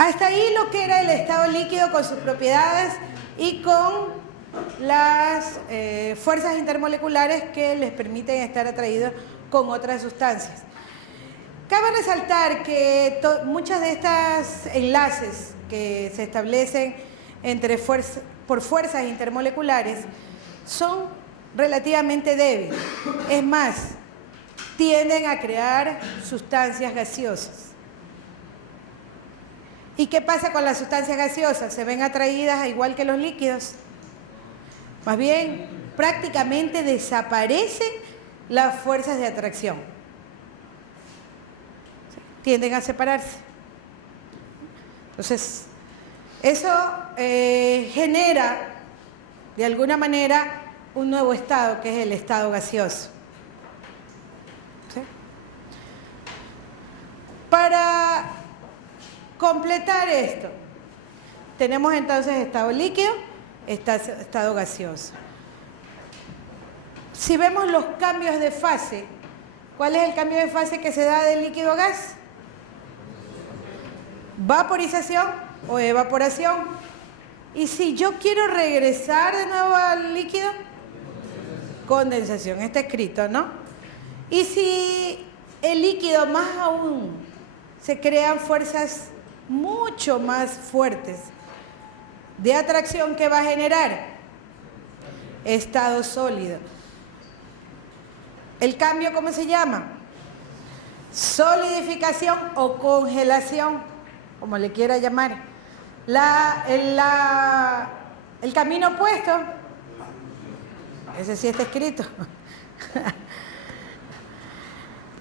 Hasta ahí lo que era el estado líquido con sus propiedades y con las fuerzas intermoleculares que les permiten estar atraídos con otras sustancias. Cabe resaltar que muchas de estas enlaces que se establecen por fuerzas intermoleculares son relativamente débiles. Es más, tienden a crear sustancias gaseosas. ¿Y qué pasa con las sustancias gaseosas? ¿Se ven atraídas igual que los líquidos? Más bien, prácticamente desaparecen las fuerzas de atracción. Tienden a separarse. Entonces, eso genera, de alguna manera, un nuevo estado, que es el estado gaseoso. ¿Sí? Para completar esto, tenemos entonces estado líquido, estado gaseoso. Si vemos los cambios de fase, ¿cuál es el cambio de fase que se da de líquido a gas? ¿Vaporización o evaporación? Y si yo quiero regresar de nuevo al líquido, condensación, está escrito, ¿no? Y si el líquido más aún se crean fuerzas mucho más fuertes de atracción, que va a generar estado sólido. ¿El cambio cómo se llama? Solidificación o congelación, como le quiera llamar. El camino opuesto, ese sí está escrito.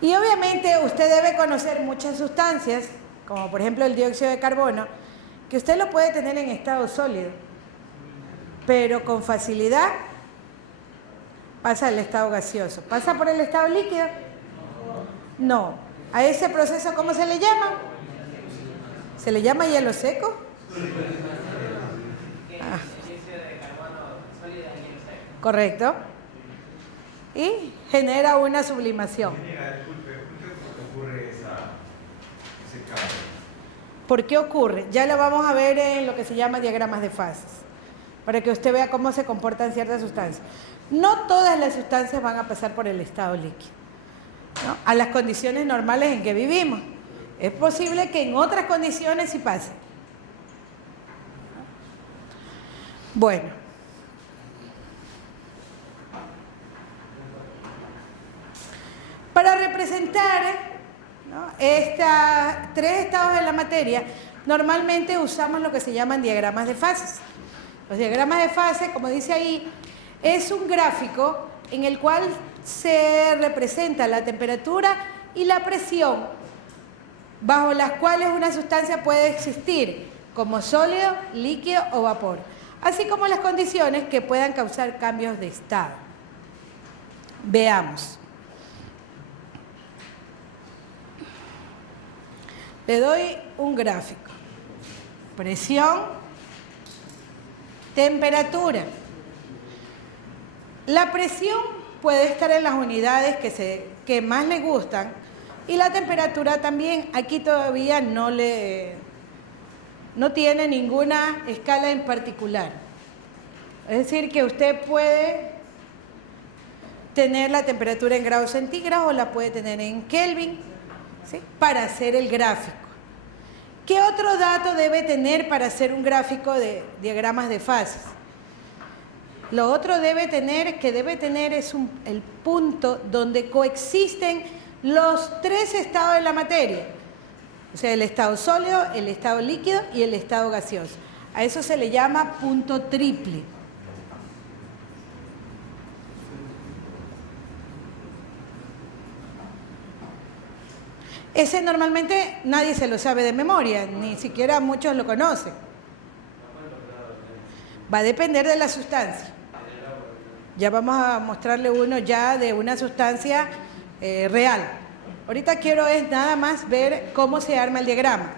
Y obviamente usted debe conocer muchas sustancias, como por ejemplo el dióxido de carbono, que usted lo puede tener en estado sólido, pero con facilidad pasa al estado gaseoso. ¿Pasa por el estado líquido? No. ¿A ese proceso cómo se le llama? ¿Se le llama hielo seco? Ah. Correcto. Y genera una sublimación. ¿Por qué ocurre? Ya lo vamos a ver en lo que se llama diagramas de fases, para que usted vea cómo se comportan ciertas sustancias. No todas las sustancias van a pasar por el estado líquido, ¿no? A las condiciones normales en que vivimos. Es posible que en otras condiciones sí pase. Bueno. Para representar, ¿no?, estos tres estados de la materia, normalmente usamos lo que se llaman diagramas de fases. Los diagramas de fase, como dice ahí, es un gráfico en el cual se representa la temperatura y la presión bajo las cuales una sustancia puede existir como sólido, líquido o vapor, así como las condiciones que puedan causar cambios de estado. Veamos. Le doy un gráfico. Presión, temperatura. La presión puede estar en las unidades que más le gustan, y la temperatura también. Aquí todavía no tiene ninguna escala en particular. Es decir, que usted puede tener la temperatura en grados centígrados o la puede tener en Kelvin, ¿sí?, para hacer el gráfico. ¿Qué otro dato debe tener para hacer un gráfico de diagramas de fases? Lo otro que debe tener es el punto donde coexisten los tres estados de la materia. O sea, el estado sólido, el estado líquido y el estado gaseoso. A eso se le llama punto triple. Ese normalmente nadie se lo sabe de memoria, ni siquiera muchos lo conocen. Va a depender de la sustancia. Ya vamos a mostrarle uno ya de una sustancia real. Ahorita quiero es nada más ver cómo se arma el diagrama.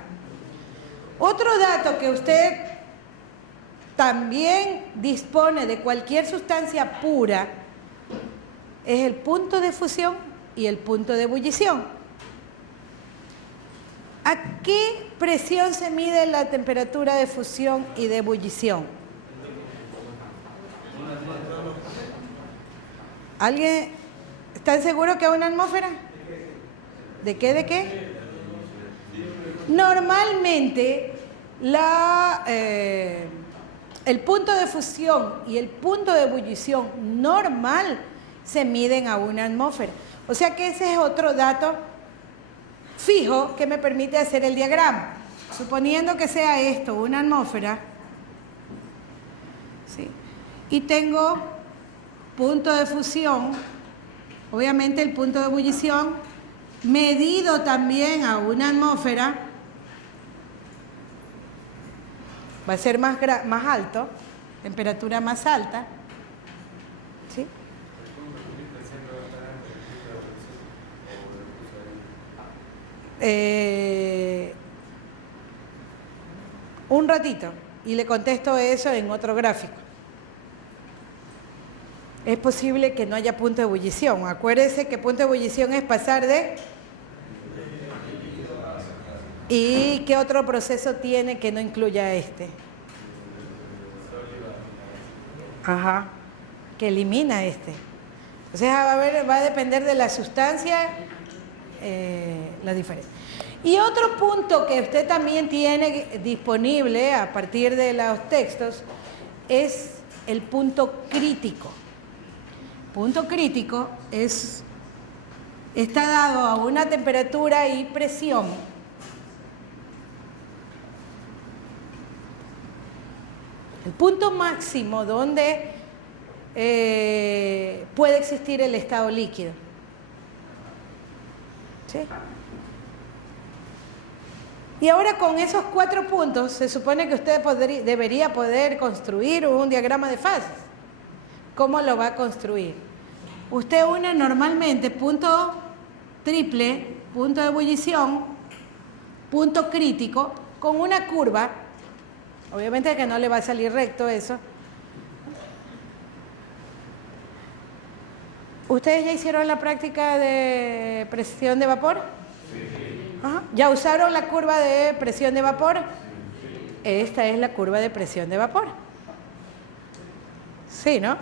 Otro dato que usted también dispone de cualquier sustancia pura es el punto de fusión y el punto de ebullición. ¿A qué presión se mide la temperatura de fusión y de ebullición? ¿Alguien está seguro que es una atmósfera? ¿De qué? ¿De qué? Normalmente el punto de fusión y el punto de ebullición normal se miden a una atmósfera. O sea que ese es otro dato fijo que me permite hacer el diagrama. Suponiendo que sea esto una atmósfera, ¿sí? Y tengo punto de fusión, obviamente el punto de ebullición, medido también a una atmósfera, va a ser más alto, temperatura más alta, ¿sí? Un ratito y le contesto eso en otro gráfico. Es posible que no haya punto de ebullición. Acuérdese que punto de ebullición es pasar de... ¿Y qué otro proceso tiene que no incluya este? Ajá, que elimina este. O sea, va a depender de la sustancia la diferencia. Y otro punto que usted también tiene disponible a partir de los textos es el punto crítico. Punto crítico está dado a una temperatura y presión el punto máximo donde puede existir el estado líquido. ¿Sí? Y ahora con esos 4 puntos se supone que usted debería poder construir un diagrama de fases. ¿Cómo lo va a construir? Usted une normalmente punto triple, punto de ebullición, punto crítico, con una curva. Obviamente que no le va a salir recto eso. ¿Ustedes ya hicieron la práctica de presión de vapor? Sí. Ajá. ¿Ya usaron la curva de presión de vapor? Sí. Esta es la curva de presión de vapor. Sí, ¿no?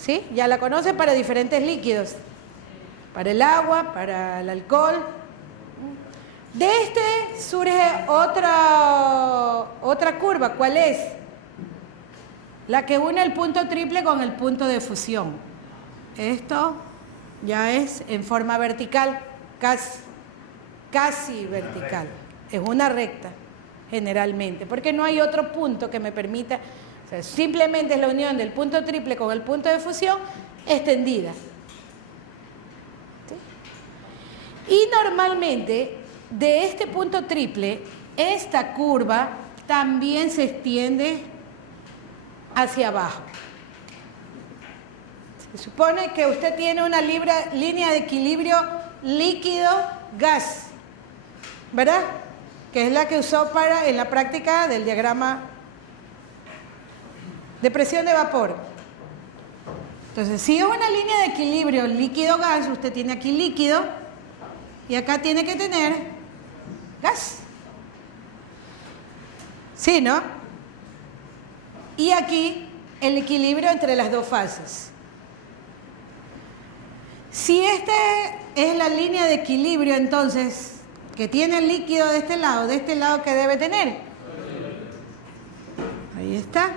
¿Sí? Ya la conocen para diferentes líquidos. Para el agua, para el alcohol. De este surge otra curva. ¿Cuál es? La que une el punto triple con el punto de fusión. Esto ya es en forma vertical, casi vertical. Es una recta, generalmente, porque no hay otro punto que me permita, o sea, simplemente es la unión del punto triple con el punto de fusión extendida. ¿Sí? Y normalmente, de este punto triple, esta curva también se extiende hacia abajo. Se supone que usted tiene una línea de equilibrio líquido-gas, ¿verdad? Que es la que usó en la práctica del diagrama de presión de vapor. Entonces, si es una línea de equilibrio líquido-gas, usted tiene aquí líquido y acá tiene que tener gas. ¿Sí, no? Y aquí el equilibrio entre las dos fases. Si esta es la línea de equilibrio, entonces, que tiene el líquido de este lado, ¿qué debe tener? Ahí está.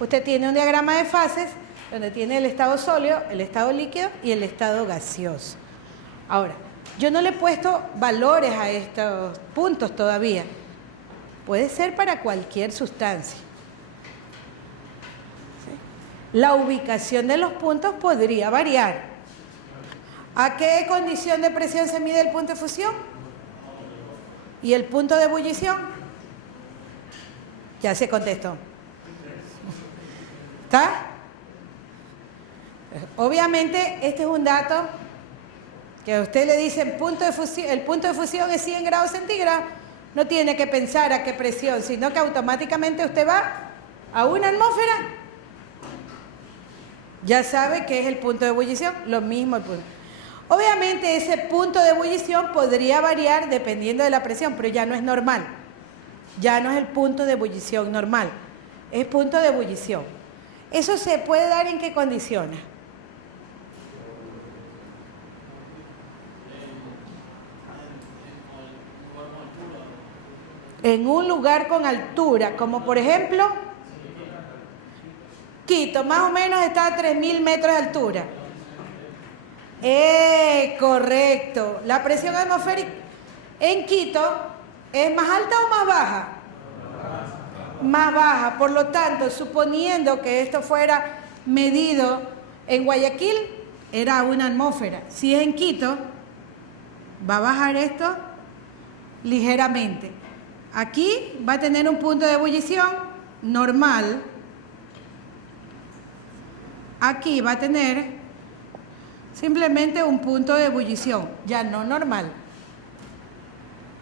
Usted tiene un diagrama de fases donde tiene el estado sólido, el estado líquido y el estado gaseoso. Ahora, yo no le he puesto valores a estos puntos todavía. Puede ser para cualquier sustancia. ¿Sí? La ubicación de los puntos podría variar. ¿A qué condición de presión se mide el punto de fusión? ¿Y el punto de ebullición? Ya se contestó. ¿Está? Obviamente, este es un dato que a usted le dicen el punto de fusión es 100 grados centígrados. No tiene que pensar a qué presión, sino que automáticamente usted va a una atmósfera. Ya sabe que es el punto de ebullición, lo mismo el punto. Obviamente ese punto de ebullición podría variar dependiendo de la presión, pero ya no es normal. Ya no es el punto de ebullición normal, es punto de ebullición. ¿Eso se puede dar en qué condiciones? En un lugar con altura, como por ejemplo Quito, más o menos está a 3.000 metros de altura. Correcto. La presión atmosférica en Quito es más alta o más baja. Más baja. Por lo tanto, suponiendo que esto fuera medido en Guayaquil, era una atmósfera. Si es en Quito, va a bajar esto ligeramente. Aquí va a tener un punto de ebullición normal. Aquí va a tener simplemente un punto de ebullición, ya no normal.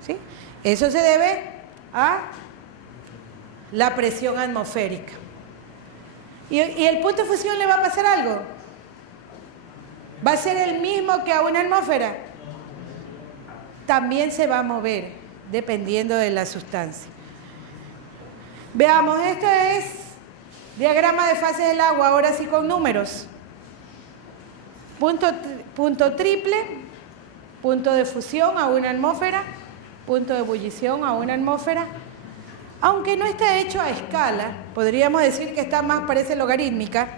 ¿Sí? Eso se debe a la presión atmosférica. ¿Y el punto de fusión le va a pasar algo? ¿Va a ser el mismo que a una atmósfera? También se va a mover, dependiendo de la sustancia. Veamos, esto es diagrama de fases del agua, ahora sí con números. Punto triple, punto de fusión a una atmósfera, punto de ebullición a una atmósfera. Aunque no está hecho a escala, podríamos decir que está más, parece logarítmica.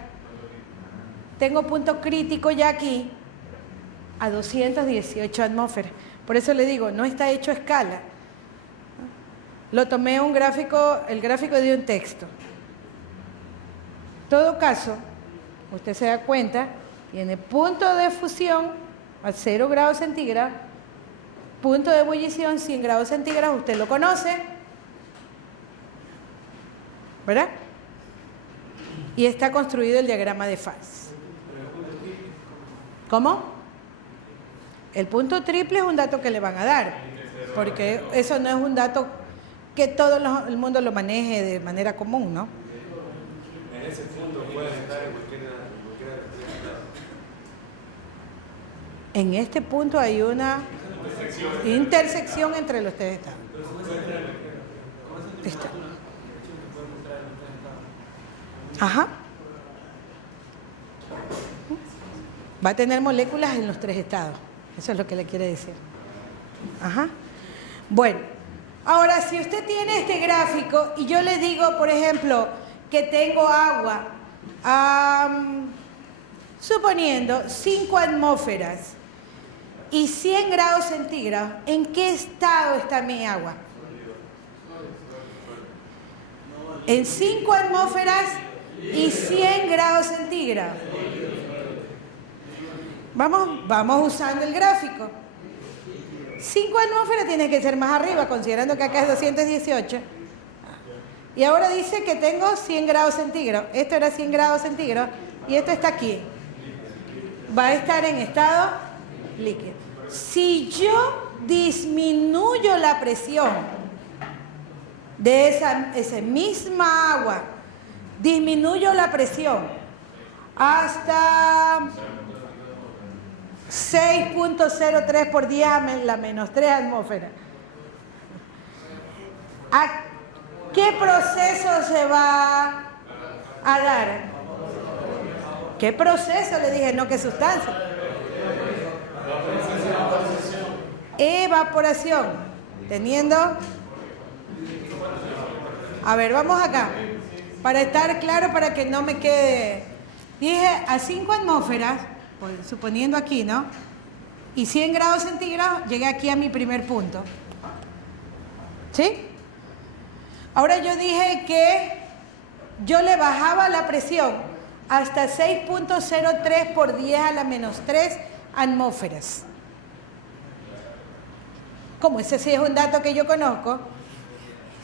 Tengo punto crítico ya aquí a 218 atmósferas. Por eso le digo, no está hecho a escala. Lo tomé un gráfico, el gráfico de un texto. En todo caso, usted se da cuenta, tiene punto de fusión a 0 grados centígrados, punto de ebullición 100 grados centígrados, usted lo conoce, ¿verdad? Y está construido el diagrama de fases. ¿Cómo? El punto triple es un dato que le van a dar, porque eso no es un dato que todo el mundo lo maneje de manera común, ¿no? En ese punto puede estar en cualquiera de En este punto hay una intersección entre los tres estados. Está. Ajá. Va a tener moléculas en los tres estados. Eso es lo que le quiere decir. Ajá. Bueno, ahora si usted tiene este gráfico y yo le digo, por ejemplo, que tengo agua, suponiendo 5 atmósferas y 100 grados centígrados, ¿en qué estado está mi agua? En 5 atmósferas y 100 grados centígrados. Vamos usando el gráfico. 5 atmósferas tiene que ser más arriba, considerando que acá es 218. Y ahora dice que tengo 100 grados centígrados. Esto era 100 grados centígrados y esto está aquí. Va a estar en estado líquido. Si yo disminuyo la presión de esa misma agua, disminuyo la presión hasta 6.03 por 10 a la menos 3 atmósferas. ¿A qué proceso se va a dar? ¿Qué proceso? Le dije, no, ¿qué sustancia? Evaporación. Teniendo... A ver, vamos acá. Para estar claro, para que no me quede... Dije, a 5 atmósferas, pues, suponiendo aquí, ¿no? Y 100 grados centígrados, llegué aquí a mi primer punto. ¿Sí? Ahora yo dije que yo le bajaba la presión hasta 6.03 por 10 a la menos 3 atmósferas. Como ese sí es un dato que yo conozco,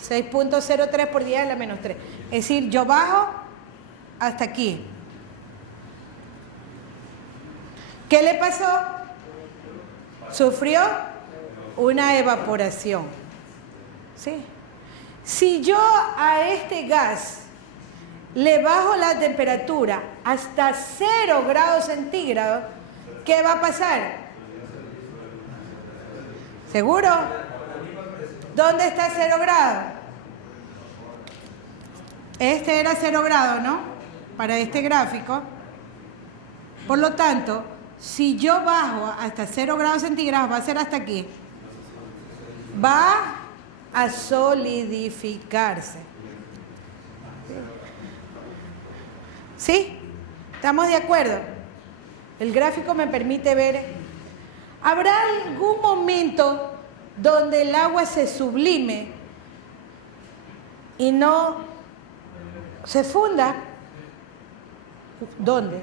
6.03 por 10 a la menos 3. Es decir, yo bajo hasta aquí. ¿Qué le pasó? Sufrió una evaporación. ¿Sí? Si yo a este gas le bajo la temperatura hasta 0 grados centígrados, ¿qué va a pasar? ¿Seguro? ¿Dónde está 0 grados? Este era 0 grados, ¿no? Para este gráfico. Por lo tanto, si yo bajo hasta 0 grados centígrados, va a ser hasta aquí. Va a solidificarse. ¿Sí? ¿Estamos de acuerdo? El gráfico me permite ver. ¿Habrá algún momento donde el agua se sublime y no se funda? ¿Dónde?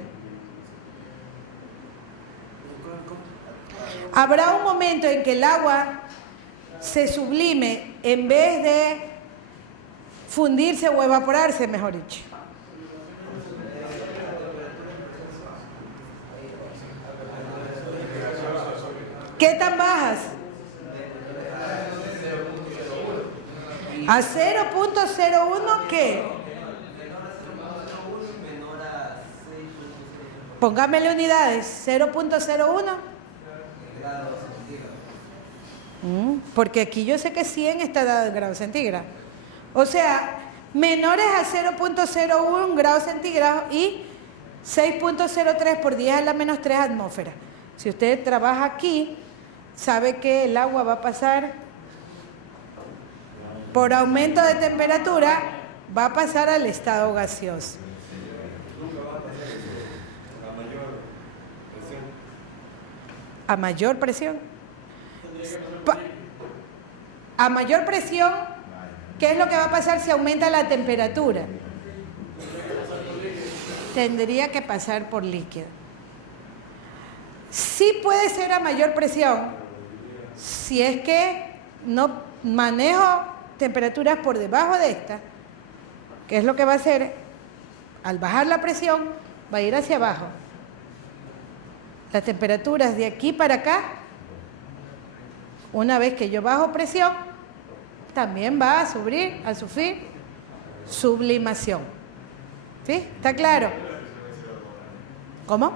¿Habrá un momento en que el agua se sublime en vez de fundirse o evaporarse, mejor dicho? ¿Qué tan bajas? ¿A 0.01 qué? Póngamele unidades. 0.01. Porque aquí yo sé que 100 está dado en grados centígrados. O sea, menores a 0.01 grados centígrados y 6.03 por 10 a la menos 3 atmósferas. Si usted trabaja aquí, sabe que el agua va a pasar por aumento de temperatura, va a pasar al estado gaseoso. A mayor presión. A mayor presión, ¿qué es lo que va a pasar si aumenta la temperatura? Tendría que pasar por líquido. Sí puede ser a mayor presión, si es que no manejo temperaturas por debajo de esta, ¿qué es lo que va a hacer? Al bajar la presión, va a ir hacia abajo. Las temperaturas de aquí para acá, una vez que yo bajo presión, también va a sufrir sublimación. ¿Sí? ¿Está claro? ¿Cómo?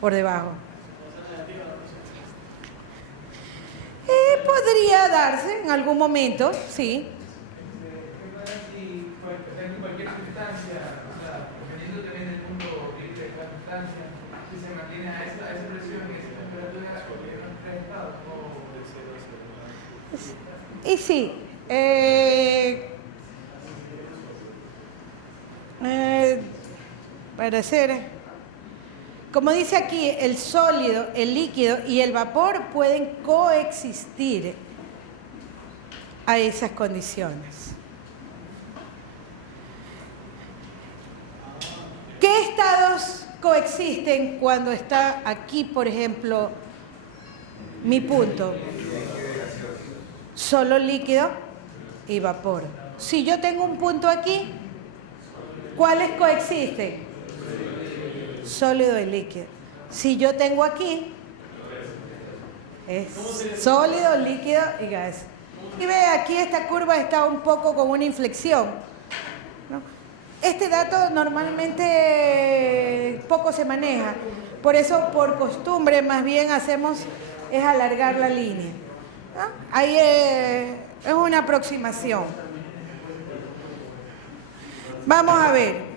Por debajo. Podría darse en algún momento, sí. En cualquier sustancia, o sea, dependiendo también del punto de la sustancia, si se mantiene a esa presión y esa temperatura, en 3 estados. Y sí, para hacer, como dice aquí, el sólido, el líquido y el vapor pueden coexistir a esas condiciones. ¿Qué estados coexisten cuando está aquí, por ejemplo, mi punto? Solo líquido y vapor. Si yo tengo un punto aquí, ¿cuáles coexisten? Sólido y líquido. Si yo tengo aquí, es sólido, líquido y gas. Y ve, aquí esta curva está un poco con una inflexión, ¿no? Este dato normalmente poco se maneja. Por eso, por costumbre, más bien hacemos es alargar la línea, ¿no? Ahí es una aproximación. Vamos a ver.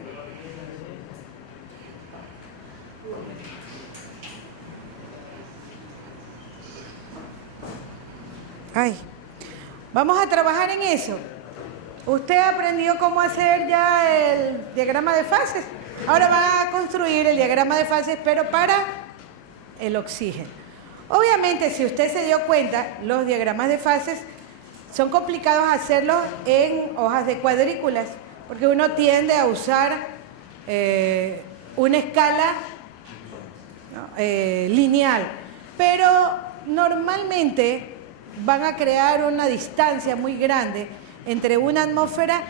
Vamos a trabajar en eso. Usted aprendió cómo hacer ya el diagrama de fases. Ahora va a construir el diagrama de fases, pero para el oxígeno. Obviamente, si usted se dio cuenta, los diagramas de fases son complicados hacerlos en hojas de cuadrículas, porque uno tiende a usar una escala, ¿no?, lineal. Pero normalmente van a crear una distancia muy grande entre una atmósfera,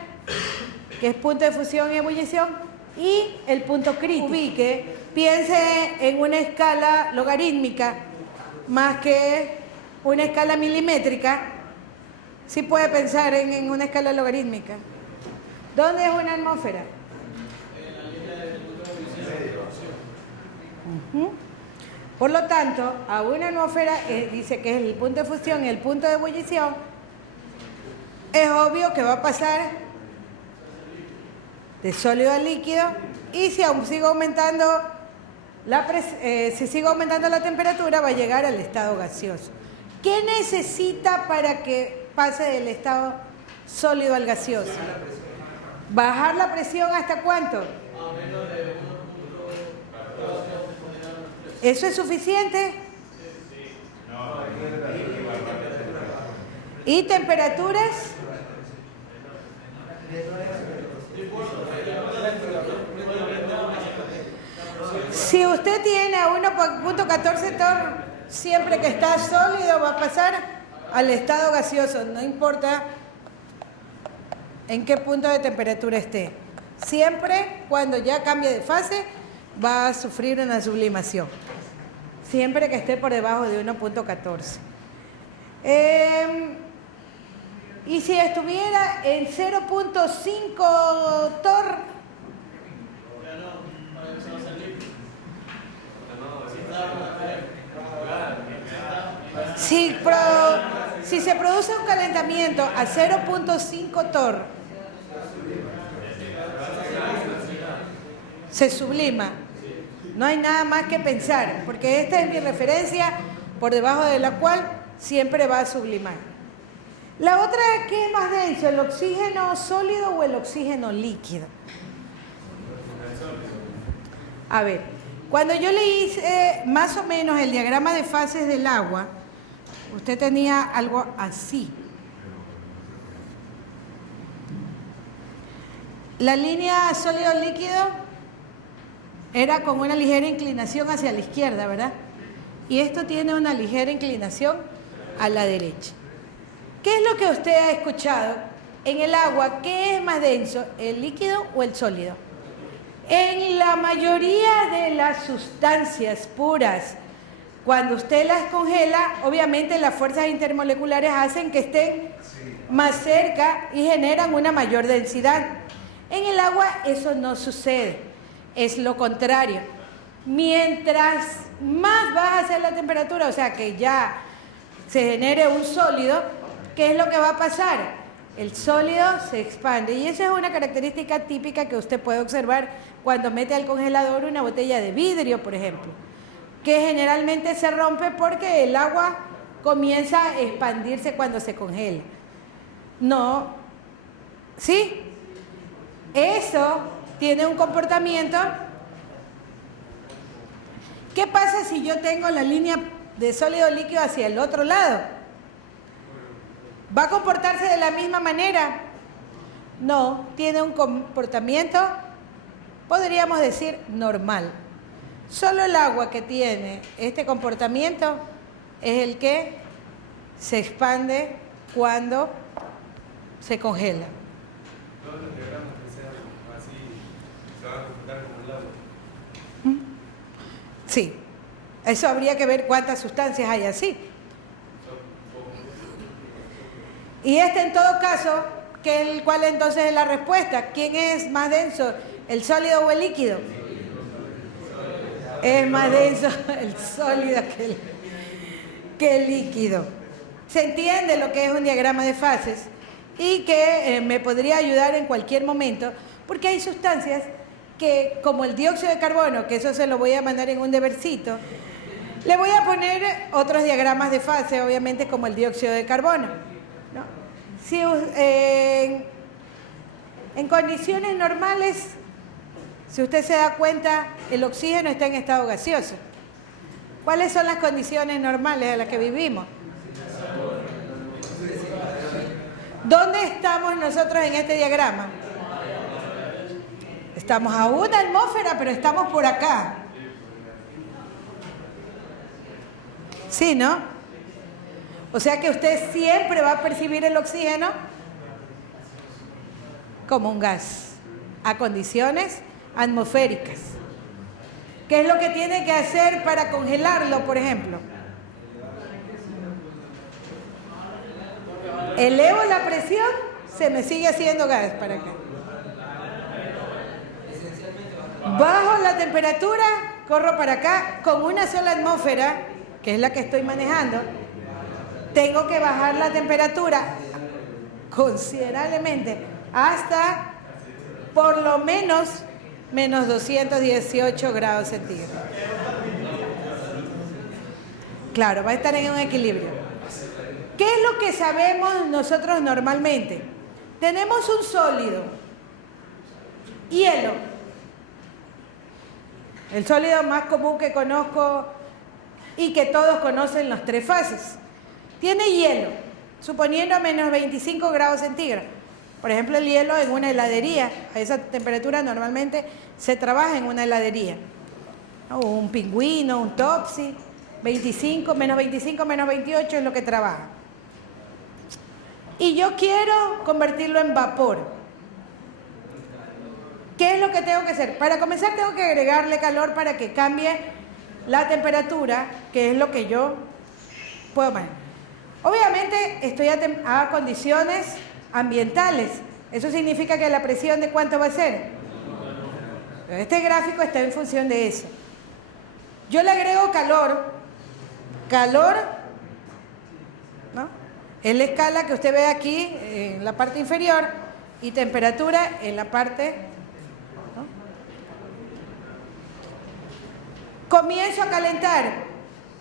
que es punto de fusión y ebullición, y el punto crítico. Ubique, piense en una escala logarítmica más que una escala milimétrica. Sí puede pensar en una escala logarítmica. ¿Dónde es una atmósfera? ¿Mm? Por lo tanto, a una atmósfera dice que es el punto de fusión y el punto de ebullición, es obvio que va a pasar de sólido a líquido, y si aún sigue aumentando si sigue aumentando la temperatura, va a llegar al estado gaseoso. ¿Qué necesita para que pase del estado sólido al gaseoso? ¿Bajar la presión hasta cuánto? ¿Eso es suficiente? ¿Y temperaturas? Si usted tiene a 1.14 torr, siempre que está sólido va a pasar al estado gaseoso, no importa en qué punto de temperatura esté. Siempre cuando ya cambie de fase va a sufrir una sublimación. Siempre que esté por debajo de 1.14. Y si estuviera en 0.5 torr, si se produce un calentamiento a 0.5 torr, se sublima. No hay nada más que pensar, porque esta es mi referencia por debajo de la cual siempre va a sublimar. La otra, ¿qué es más denso? ¿El oxígeno sólido o el oxígeno líquido? A ver, cuando yo le hice más o menos el diagrama de fases del agua, usted tenía algo así. La línea sólido-líquido era con una ligera inclinación hacia la izquierda, ¿verdad? Y esto tiene una ligera inclinación a la derecha. ¿Qué es lo que usted ha escuchado? En el agua, ¿qué es más denso, el líquido o el sólido? En la mayoría de las sustancias puras, cuando usted las congela, obviamente las fuerzas intermoleculares hacen que estén más cerca y generan una mayor densidad. En el agua eso no sucede, es lo contrario. Mientras más baja sea la temperatura, o sea que ya se genere un sólido, ¿qué es lo que va a pasar? El sólido se expande, y esa es una característica típica que usted puede observar cuando mete al congelador una botella de vidrio, por ejemplo, que generalmente se rompe porque el agua comienza a expandirse cuando se congela. No, ¿sí? Eso tiene un comportamiento. ¿Qué pasa si yo tengo la línea de sólido líquido hacia el otro lado? ¿Va a comportarse de la misma manera? No, tiene un comportamiento, podríamos decir, normal. Solo el agua que tiene este comportamiento es el que se expande cuando se congela. Todos los diagramas que sean así se van a comportar como el agua. Sí, eso habría que ver cuántas sustancias hay así. Y en todo caso, ¿cuál entonces es la respuesta? ¿Quién es más denso, el sólido o el líquido? Es más denso el sólido que el líquido. Se entiende lo que es un diagrama de fases y que me podría ayudar en cualquier momento, porque hay sustancias que, como el dióxido de carbono, que eso se lo voy a mandar en un debercito, le voy a poner otros diagramas de fase, obviamente, como el dióxido de carbono, ¿no? Si, en condiciones normales, si usted se da cuenta, el oxígeno está en estado gaseoso. ¿Cuáles son las condiciones normales a las que vivimos? ¿Dónde estamos nosotros en este diagrama? Estamos a una atmósfera, pero estamos por acá. Sí, ¿no? O sea que usted siempre va a percibir el oxígeno como un gas, a condiciones atmosféricas. ¿Qué es lo que tiene que hacer para congelarlo, por ejemplo? Elevo la presión, se me sigue haciendo gas. ¿Para qué? Bajo la temperatura, corro para acá, con una sola atmósfera, que es la que estoy manejando, tengo que bajar la temperatura considerablemente hasta por lo menos menos 218 grados centígrados. Claro, va a estar en un equilibrio. ¿Qué es lo que sabemos nosotros normalmente? Tenemos un sólido, hielo. El sólido más común que conozco y que todos conocen, las tres fases. Tiene hielo, suponiendo a menos 25 grados centígrados. Por ejemplo, el hielo en una heladería, a esa temperatura normalmente se trabaja en una heladería. ¿No? Un pingüino, un Topsy, 25, menos 28 es lo que trabaja. Y yo quiero convertirlo en vapor. ¿Qué es lo que tengo que hacer? Para comenzar tengo que agregarle calor para que cambie la temperatura, que es lo que yo puedo manejar. Obviamente estoy a condiciones ambientales. Eso significa que la presión de ¿cuánto va a ser? Este gráfico está en función de eso. Yo le agrego calor, ¿no? Es la escala que usted ve aquí en la parte inferior y temperatura en la parte, ¿no? Comienzo a calentar,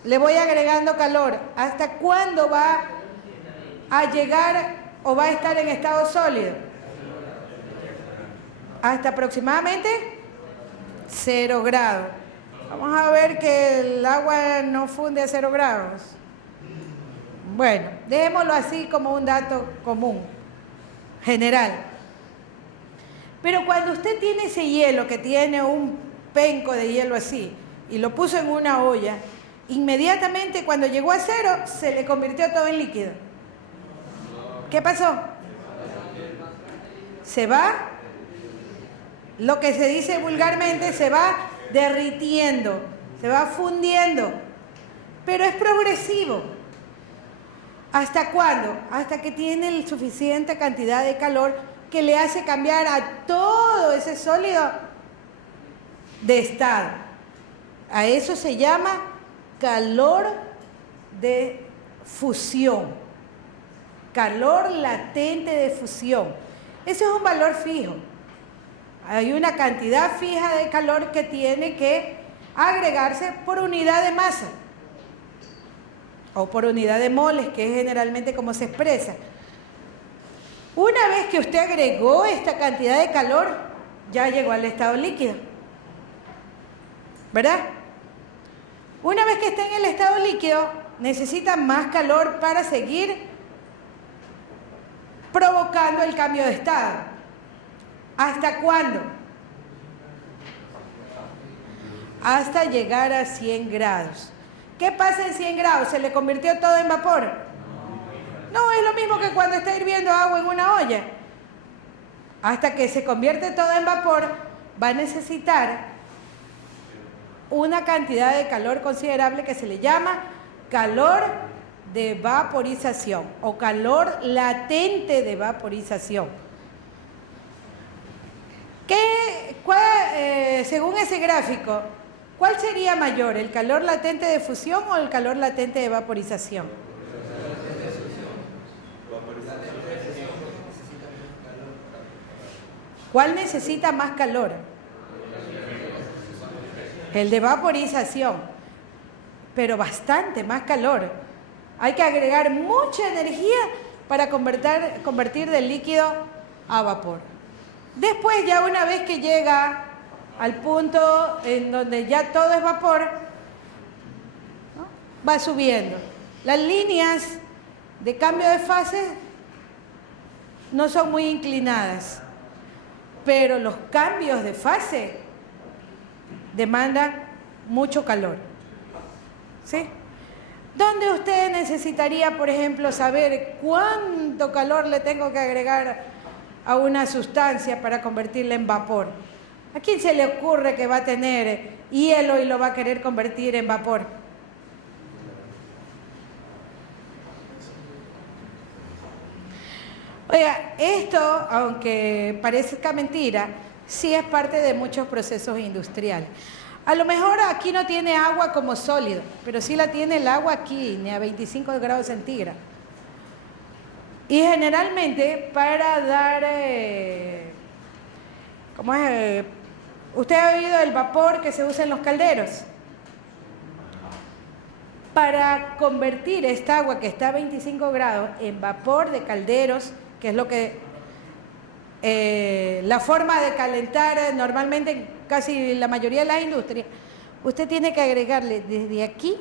le voy agregando calor. ¿Hasta cuándo va a llegar o va a estar en estado sólido? Hasta aproximadamente 0 grados. Vamos a ver que el agua no funde a 0 grados. Bueno, dejémoslo así como un dato común, general. Pero cuando usted tiene ese hielo, que tiene un penco de hielo así, y lo puso en una olla, inmediatamente cuando llegó a 0, se le convirtió todo en líquido. ¿Qué pasó? Se va, lo que se dice vulgarmente, se va derritiendo, se va fundiendo, pero es progresivo. ¿Hasta cuándo? Hasta que tiene la suficiente cantidad de calor que le hace cambiar a todo ese sólido de estado. A eso se llama calor de fusión, calor latente de fusión. Ese es un valor fijo. Hay una cantidad fija de calor que tiene que agregarse por unidad de masa o por unidad de moles, que es generalmente como se expresa. Una vez que usted agregó esta cantidad de calor, ya llegó al estado líquido, ¿verdad? Una vez que está en el estado líquido, necesita más calor para seguir provocando el cambio de estado. ¿Hasta cuándo? Hasta llegar a 100 grados. ¿Qué pasa en 100 grados? ¿Se le convirtió todo en vapor? No, es lo mismo que cuando está hirviendo agua en una olla. Hasta que se convierte todo en vapor, va a necesitar una cantidad de calor considerable que se le llama calor de vaporización o calor latente de vaporización. Según ese gráfico, ¿cuál sería mayor, el calor latente de fusión o el calor latente de vaporización? ¿Cuál necesita más calor? El de vaporización, pero bastante más calor. Hay que agregar mucha energía para convertir del líquido a vapor. Después, ya una vez que llega al punto en donde ya todo es vapor, ¿no?, va subiendo. Las líneas de cambio de fase no son muy inclinadas, pero los cambios de fase demandan mucho calor. ¿Sí? ¿Dónde usted necesitaría, por ejemplo, saber cuánto calor le tengo que agregar a una sustancia para convertirla en vapor? ¿A quién se le ocurre que va a tener hielo y lo va a querer convertir en vapor? Oiga, esto, aunque parezca mentira, sí es parte de muchos procesos industriales. A lo mejor aquí no tiene agua como sólido, pero sí la tiene el agua aquí, ni a 25 grados centígrados. Y generalmente para dar, ¿cómo es? ¿Usted ha oído el vapor que se usa en los calderos? Para convertir esta agua que está a 25 grados en vapor de calderos, que es lo que la forma de calentar normalmente en casi la mayoría de las industrias, usted tiene que agregarle desde aquí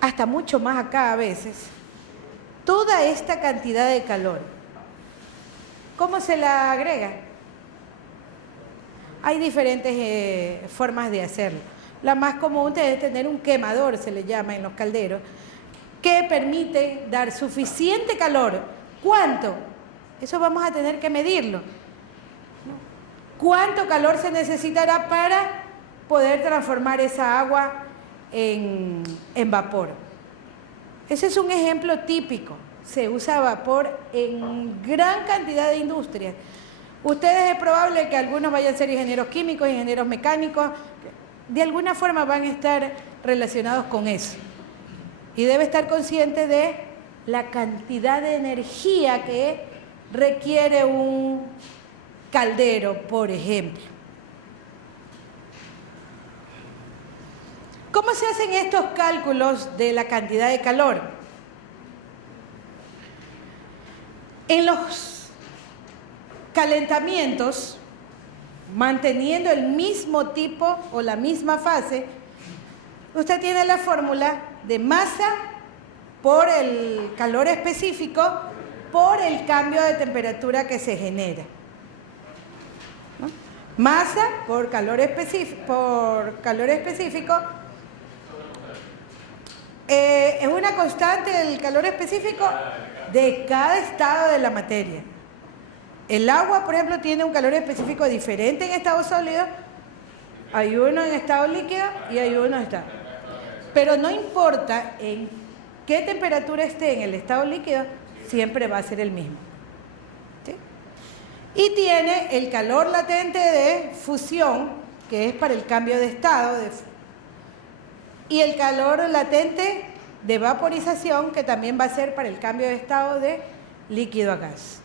hasta mucho más acá a veces toda esta cantidad de calor. ¿Cómo se la agrega? Hay diferentes formas de hacerlo. La más común es tener un quemador, se le llama en los calderos, que permite dar suficiente calor. ¿Cuánto? Eso vamos a tener que medirlo. ¿Cuánto calor se necesitará para poder transformar esa agua en vapor? Ese es un ejemplo típico. Se usa vapor en gran cantidad de industrias. Ustedes es probable que algunos vayan a ser ingenieros químicos, ingenieros mecánicos, de alguna forma van a estar relacionados con eso. Y debe estar consciente de la cantidad de energía que requiere un caldero, por ejemplo. ¿Cómo se hacen estos cálculos de la cantidad de calor? En los calentamientos, manteniendo el mismo tipo o la misma fase, usted tiene la fórmula de masa por el calor específico por el cambio de temperatura que se genera. ¿No? Masa por calor específico, es una constante del calor específico de cada estado de la materia. El agua, por ejemplo, tiene un calor específico diferente en estado sólido, hay uno en estado líquido y hay uno en estado. Pero no importa en qué temperatura esté en el estado líquido, siempre va a ser el mismo. ¿Sí? Y tiene el calor latente de fusión, que es para el cambio de estado, y el calor latente de vaporización, que también va a ser para el cambio de estado de líquido a gas.